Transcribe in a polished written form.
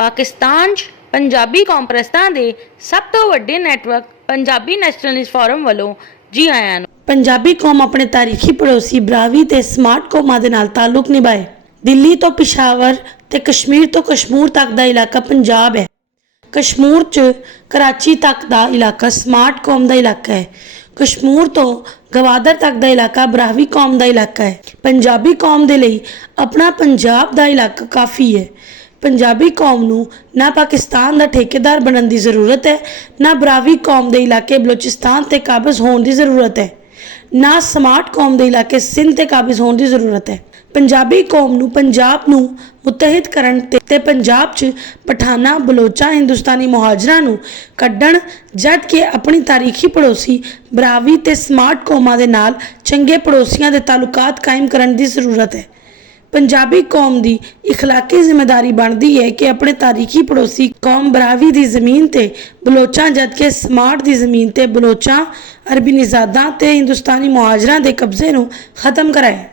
ਪਾਕਿਸਤਾਨ 'ਚ ਪੰਜਾਬੀ ਕੌਂਪਰਸਤਾਂ ਦੇ ਸਭ ਤੋਂ ਵੱਡੇ ਨੈਟਵਰਕ ਪੰਜਾਬੀ ਨੈਸ਼ਨਲਿਸਟ ਫੋਰਮ ਵੱਲੋਂ ਜੀ ਆਇਆਂ ਨੂੰ। ਪੰਜਾਬੀ ਕੌਮ ਆਪਣੇ ਤਾਰੀਖੀ ਪੜੋਸੀ ਬਰਾਵੀ ਤੇ ਸਮਾਰਟ ਕੌਮਾਂ ਦੇ ਨਾਲ ਤਾਲੁਕ ਨਿਭਾਏ। ਦਿੱਲੀ ਤੋਂ ਪਿਸ਼ਾਵਰ ਤੇ ਕਸ਼ਮੀਰ ਤੋਂ ਕਸ਼ਮੂਰ ਤੱਕ ਦਾ ਇਲਾਕਾ ਪੰਜਾਬ ਹੈ। ਕਸ਼ਮੂਰ 'ਚ ਕਰਾਚੀ ਤੱਕ ਦਾ ਇਲਾਕਾ ਸਮਾਰਟ ਕੌਮ ਦਾ ਇਲਾਕਾ ਹੈ। ਕਸ਼ਮੂਰ ਤੋਂ ਗਵਾਦਰ ਤੱਕ ਦਾ ਇਲਾਕਾ ਬਰਾਵੀ ਕੌਮ ਦਾ ਇਲਾਕਾ ਹੈ। ਪੰਜਾਬੀ ਕੌਮ ਦੇ ਲਈ ਆਪਣਾ ਪੰਜਾਬ ਦਾ ਇਲਾਕਾ ਕਾਫੀ ਹੈ। ਪੰਜਾਬੀ ਕੌਮ ਨੂੰ ਨਾ ਪਾਕਿਸਤਾਨ ਦਾ ਠੇਕੇਦਾਰ ਬਣਨ ਦੀ ਜ਼ਰੂਰਤ ਹੈ, ਨਾ ਬਰਾਵੀ ਕੌਮ ਦੇ ਇਲਾਕੇ ਬਲੋਚਿਸਤਾਨ ਤੇ ਕਾਬਜ਼ ਹੋਣ ਦੀ ਜ਼ਰੂਰਤ ਹੈ, ਨਾ ਸਮਾਰਟ ਕੌਮ ਦੇ ਇਲਾਕੇ ਸਿੰਧ ਤੇ ਕਾਬਜ਼ ਹੋਣ ਦੀ ਜ਼ਰੂਰਤ ਹੈ। ਪੰਜਾਬੀ ਕੌਮ ਨੂੰ ਪੰਜਾਬ ਨੂੰ ਮੁਤਹਿਦ ਕਰਨ ਤੇ ਪੰਜਾਬ 'ਚ ਪਠਾਨਾਂ, ਬਲੋਚਾਂ, ਹਿੰਦੁਸਤਾਨੀ ਮੁਹਾਜਰਾਂ ਨੂੰ ਕੱਢਣ, ਜਦ ਕਿ ਆਪਣੀ ਤਾਰੀਖੀ ਪੜੋਸੀ ਬਰਾਵੀ ਤੇ ਸਮਾਰਟ ਕੌਮਾਂ ਦੇ ਨਾਲ ਚੰਗੇ ਪੜੋਸੀਆਂ ਦੇ ਤਾਲੁਕਾਤ ਕਾਇਮ ਕਰਨ ਦੀ ਜ਼ਰੂਰਤ ਹੈ। ਪੰਜਾਬੀ ਕੌਮ ਦੀ ਇਖਲਾਕੀ ਜ਼ਿੰਮੇਦਾਰੀ ਬਣਦੀ ਹੈ ਕਿ ਆਪਣੇ ਤਾਰੀਖੀ ਪੜੋਸੀ ਕੌਮ ਬਰਾਵੀ ਦੀ ਜ਼ਮੀਨ ਤੇ ਬਲੋਚਾਂ, ਜਦ ਕਿ ਸਮਾਰਟ ਦੀ ਜ਼ਮੀਨ ਤੇ ਬਲੋਚਾਂ, ਅਰਬੀ ਨਿਜ਼ਾਦਾਂ ਤੇ ਹਿੰਦੁਸਤਾਨੀ ਮੁਹਾਜਰਾਂ ਦੇ ਕਬਜ਼ੇ ਨੂੰ ਖਤਮ ਕਰਾਏ।